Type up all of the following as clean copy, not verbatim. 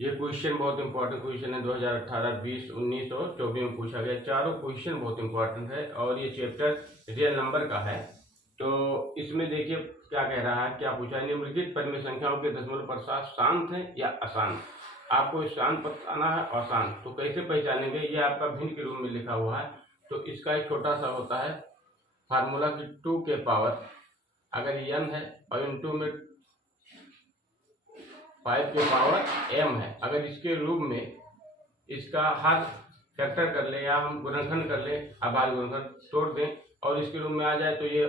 ये क्वेश्चन बहुत important question है। 2018, 20, 19 और 24 में पूछा गया। चारों क्वेश्चन बहुत इंपॉर्टेंट है और ये चैप्टर रियल नंबर का है। तो इसमें देखिए क्या कह रहा है, क्या पूछा है। निम्नलिखित परिमेय संख्याओं के दशमलव प्रसाद शांत है या अशांत। आपको शांत बताना है और अशांत। तो कैसे पहचानेंगे, ये आपका भिन्न के रूप में लिखा हुआ है। तो इसका एक छोटा सा होता है फार्मूला की 2 के पावर, अगर n है और इनटू में 5 के पावर m है, अगर इसके रूप में इसका हर फैक्टर कर ले या हम गुणनखंड कर ले, अभाज्य गुणनखंड तोड़ दें और इसके रूप में आ जाए तो ये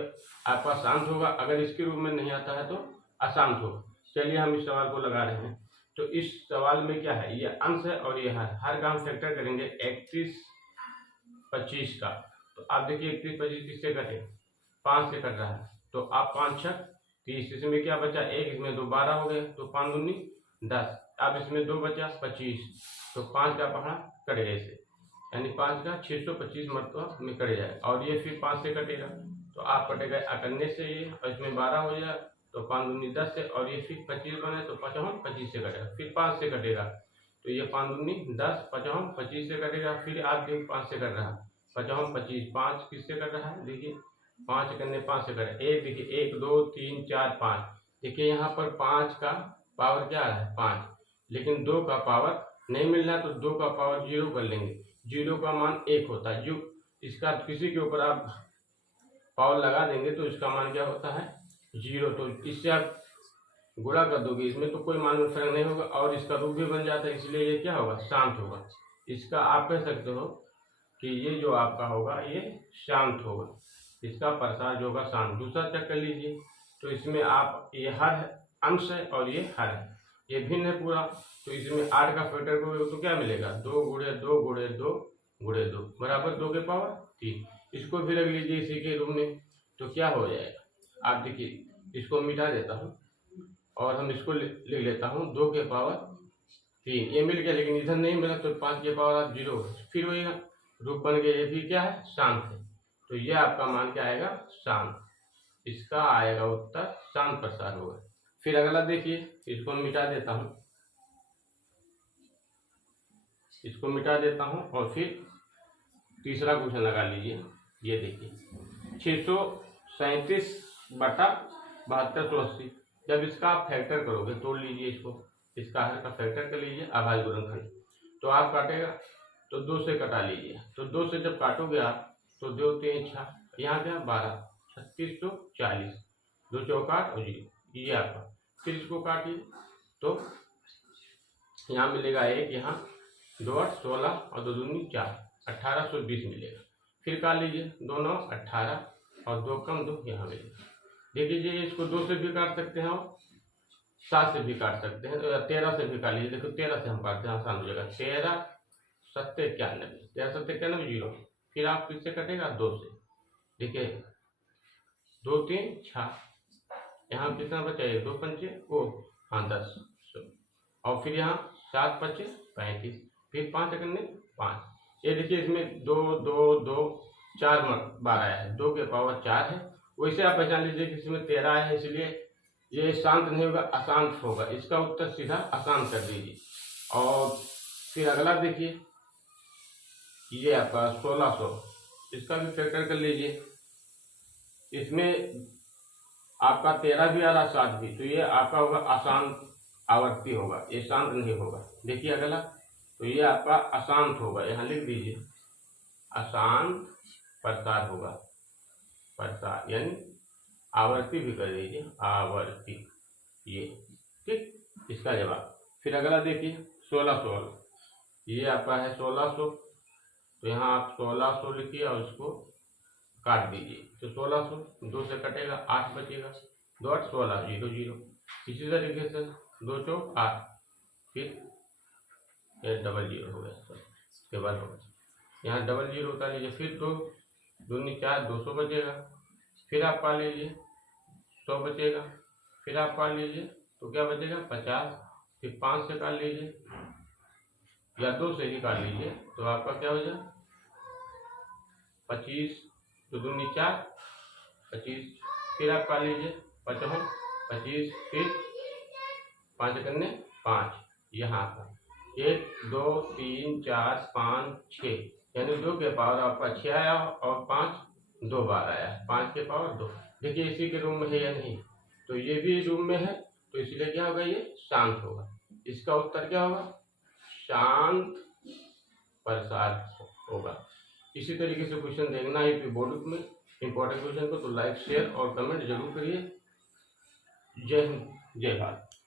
आपका शांत होगा। अगर इसके रूप में नहीं आता है तो अशांत होगा। चलिए हम इस सवाल को लगा रहे हैं। तो इस सवाल में क्या है, ये अंश है और ये हर का हम फैक्टर करेंगे 31, 25 का। तो आप देखिए 31, 25 किससे कटे, 5 से कट रहा है। तो आप 5 6 30, इसमें क्या बचा 1, इसमें 2 12 हो गए। तो 5 दूनी 10, अब इसमें 2 बचा 25। तो 5 का पकड़ा कट गए ऐसे, यानी 5 का 625 मरतबा में कट जाए। और ये फिर 5 से कटेगा तो आप कटेगा अकन्ने से ये, और इसमें 12 हो जाए तो 5 दूनी 10 से, और ये फिर 25 बने तो 5 25 से कटेगा, फिर 5 से कटेगा। तो ये 5 दूनी 10, 5 25 से कटेगा। फिर आप देखिए 5 से कट रहा है, 5 25, 5 किससे कट रहा है, देखिए 5 करने 5 से कटे एक, देखिए 1 2 3 4 5। देखिए यहाँ पर 5 का पावर क्या है 5, लेकिन 2 का पावर नहीं मिल रहा तो 2 का पावर 0 कर लेंगे। 0 का मान 1 होता है। जो इसका किसी के ऊपर आप पावर लगा देंगे तो इसका मान क्या होता है 0। तो इससे आप गुणा कर दोगे इसमें तो कोई मान में फर्क नहीं होगा और इसका रूप भी बन जाता है, इसलिए ये क्या होगा शांत होगा। इसका आप कह सकते हो कि ये जो आपका होगा ये शांत होगा, इसका प्रसार जो होगा शांत। दूसरा चेक कर लीजिए। तो इसमें आप ये हर अंश है और ये हर है, ये भिन्न है पूरा। तो इसमें 8 का फैक्टर करोगे तो क्या मिलेगा 2 गुणे 2 गुणे 2 गुणे 2 बराबर 2 के पावर 3। इसको भी रख लीजिए इसी के रूप में। तो क्या हो जाएगा, आप देखिए इसको मिटा देता हूँ और हम इसको लिख लेता हूँ 2 के पावर 3। ये मिल गया, लेकिन इधर नहीं मिला तो 5 के पावर आप 0 फिर होएगा, रूप बन गया। ये भी क्या है शांत है। तो ये आपका मान क्या आएगा शांत। इसका आएगा उत्तर शांत प्रसार होगा। फिर अगला देखिए, इसको मिटा देता हूँ, इसको मिटा देता हूँ और फिर तीसरा क्वेश्चन लगा लीजिए। ये देखिए 637 बटा 7280, जब इसका आप फैक्टर करोगे, तोड़ लीजिए इसको, इसका हर का फैक्टर कर लीजिए अभाज्य गुणनखंड। तो आप काटेगा तो 2 से कटा लीजिए। तो 2 से जब काटोगे आप तो 2 3 6, यहाँ क्या 12, 36 तो 40, 2 चौकाट और 0, ये आपका। फिर इसको काटिए तो यहाँ मिलेगा 1, यहाँ 2 8 16 और 2 दूनी 4, 1820 मिलेगा। फिर काट लीजिए 2 9 18 और 2 कम 2 यहाँ मिलेगा। देख लीजिए इसको 2 से भी काट सकते हैं और 7 से भी काट सकते हैं, 13 से भी काट लीजिए। देखो 13 से हम काटते हैं, आसान हो जाएगा। 13 7 91, 13 7 91 0। फिर आप किससे कटेगा 2 से, देखिए 2 3 6, यहाँ कितना बचा है 2 पंचे ओ हाँ 10, और फिर यहाँ 7 5 35, फिर 5 करने 5। ये देखिए इसमें 2 2 2 4 बार आया है, 2 के पावर 4 है। वैसे आप पहचान लीजिए कि इसमें 13 है, इसलिए ये शांत नहीं होगा अशांत होगा। इसका उत्तर सीधा अशांत कर दीजिए। और फिर अगला देखिए, ये आपका 1600, इसका भी फैक्टर कर लीजिए। इसमें आपका 13 भी आ रहा 7 भी, तो ये आपका होगा अशांत आवर्ती होगा, ये शांत नहीं होगा। देखिए अगला, तो ये आपका अशांत होगा, यहाँ लिख दीजिए अशांत प्रसार होगा। प्रसार यानी आवर्ती भी कर दीजिए आवर्ती, ये ठीक इसका जवाब। फिर अगला देखिए 1600, ये आपका है 1600। तो यहाँ आप 1600 लिखिए और इसको काट दीजिए। तो 1600 2 से कटेगा 8 बचेगा, 2 8 16 0 0। इसी तरीके से 2 4 8, फिर डबल 0 हो गया, इसके बाद होगा यहाँ डबल 0 उतार लीजिए। फिर 2 दूनी 4 200 बचेगा। फिर आप पा लीजिए 100 बचेगा। फिर आप काट लीजिए तो क्या बचेगा 50। फिर 5 से काट लीजिए या 2 से ही काट लीजिए तो आपका क्या हो जाए 25, 2 दूनी 4 25। फिर आप काट लीजिए 55 25, फिर 5 करने 5 यहाँ का। 1 2 3 4 5 6, यानी 2 के पावर आपका 6 आया और 5 2 बार आया, 5 के पावर 2। देखिए इसी के रूम में है या नहीं, तो ये भी रूम में है, तो इसलिए क्या होगा, ये शांत होगा। इसका उत्तर क्या होगा, शांत प्रसाद होगा। इसी तरीके से क्वेश्चन देखना है बोर्ड में इंपॉर्टेंट क्वेश्चन को, तो लाइक शेयर और कमेंट जरूर करिए। जय हिंद, जय भारत।